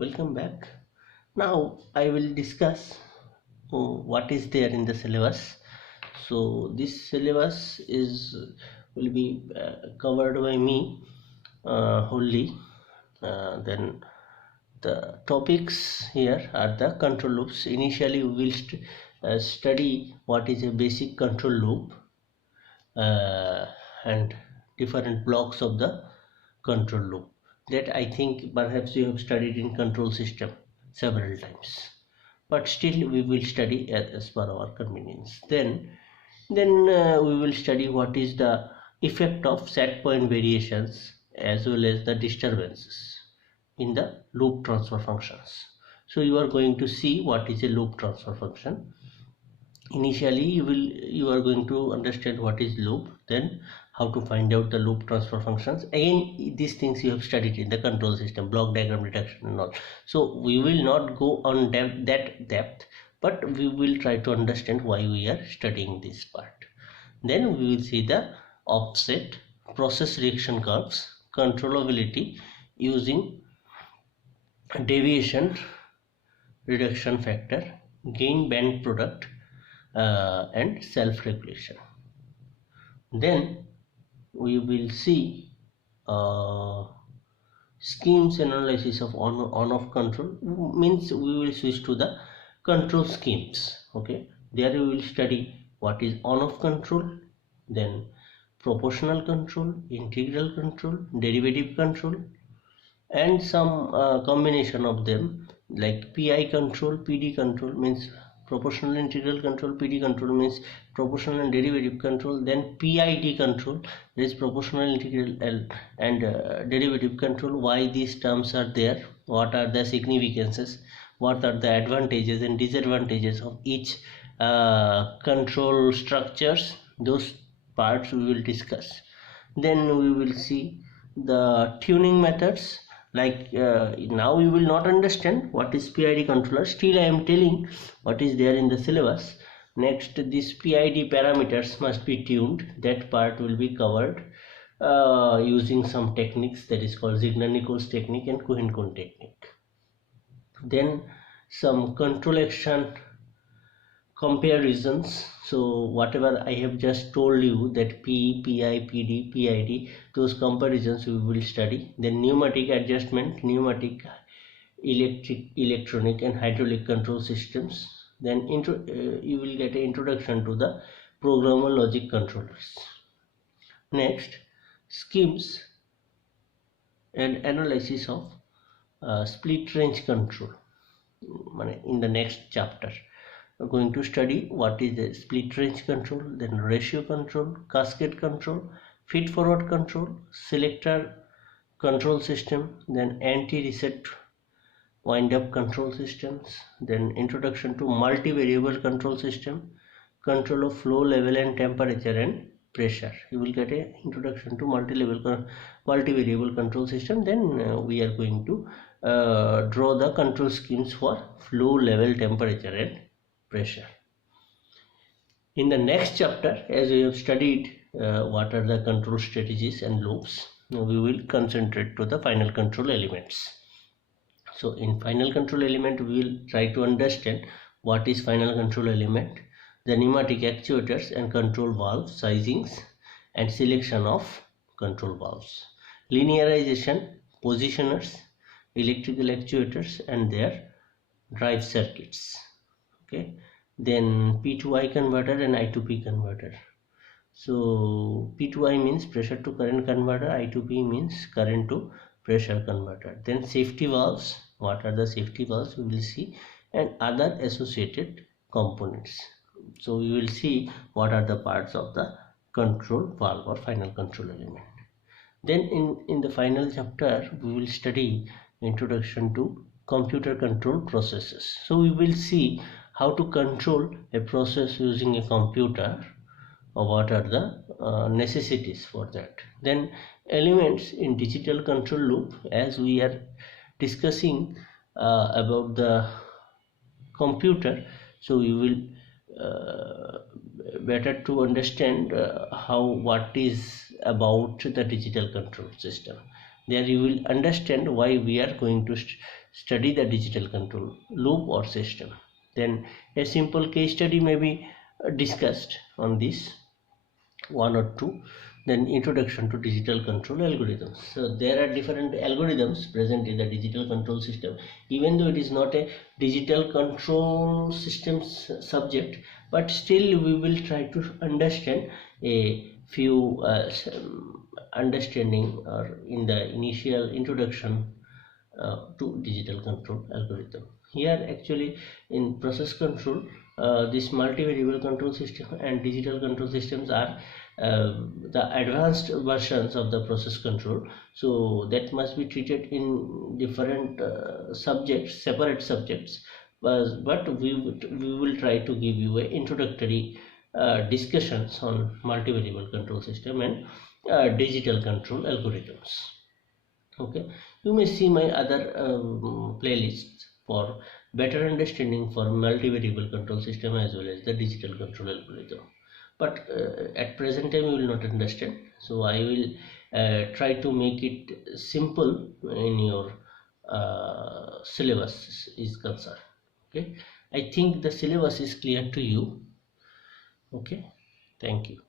Welcome back. Now I will discuss what is there in the syllabus. So this syllabus is will be covered by me wholly. Then the topics here are the control loops. Initially we will study what is a basic control loop and different blocks of the control loop that I think perhaps you have studied in control system several times, but still we will study as per our convenience. Then we will study what is the effect of set point variations as well as the disturbances in the loop transfer functions. So you are going to see what is a loop transfer function. Initially you are going to understand what is loop, then how to find out the loop transfer functions. Again, these things you have studied in the control system, block diagram reduction and all. So we will not go on that depth, but we will try to understand why we are studying this part. Then we will see the offset, process reaction curves, controllability using deviation reduction factor, gain band product, and self-regulation. Then we will see schemes analysis of on-off control, means we will switch to the control schemes. Okay, there we will study what is on-off control, then proportional control, integral control, derivative control, and some combination of them like PI control, PD control means proportional integral control, PD control means proportional and derivative control, then PID control, that is proportional integral and derivative control. Why these terms are there, what are the significances, what are the advantages and disadvantages of each control structures, those parts we will discuss. Then we will see the tuning methods. Like now you will not understand what is PID controller, still I am telling what is there in the syllabus. Next, this PID parameters must be tuned, that part will be covered using some techniques, that is called Ziegler-Nichols technique and Cohen-Coon technique. Then some control action comparisons. So whatever I have just told you, that P, PI, PD, PID, those comparisons we will study. Then pneumatic adjustment, pneumatic, electric, electronic and hydraulic control systems. Then you will get an introduction to the programmable logic controllers. Next, schemes and analysis of split range control in the next chapter. We're going to study what is the split range control, then ratio control, cascade control, feed forward control, selector control system, then anti-reset wind-up control systems, then introduction to multi-variable control system, control of flow level and temperature and pressure. You will get an introduction to multi-variable control system. Then we are going to draw the control schemes for flow level, temperature and pressure. In the next chapter, as we have studied what are the control strategies and loops, we will concentrate to the final control elements. So in final control element we will try to understand what is final control element, the pneumatic actuators and control valves, sizings and selection of control valves, linearization, positioners, electrical actuators and their drive circuits. Okay, then P2I converter and I2P converter. So P2I means pressure to current converter, I2P means current to pressure converter. Then safety valves, what are the safety valves we will see, and other associated components. So we will see what are the parts of the control valve or final control element. Then in the final chapter we will study introduction to computer control processes. So we will see how to control a process using a computer, or what are the necessities for that. Then elements in digital control loop, as we are discussing about the computer, so we will better to understand what is about the digital control system. There you will understand why we are going to study the digital control loop or system. Then a simple case study may be discussed on this, one or two. Then introduction to digital control algorithms. So there are different algorithms present in the digital control system. Even though it is not a digital control systems subject, but still we will try to understand a few understanding or in the initial introduction to digital control algorithm. Here actually in process control, this multivariable control system and digital control systems are the advanced versions of the process control, so that must be treated in different subjects, separate subjects, but we will try to give you a introductory discussions on multivariable control system and digital control algorithms. Okay, you may see my other playlists for better understanding for multivariable control system as well as the digital control algorithm. But at present time you will not understand, so I will try to make it simple in your syllabus is concerned. Okay, I think the syllabus is clear to you. Okay, thank you.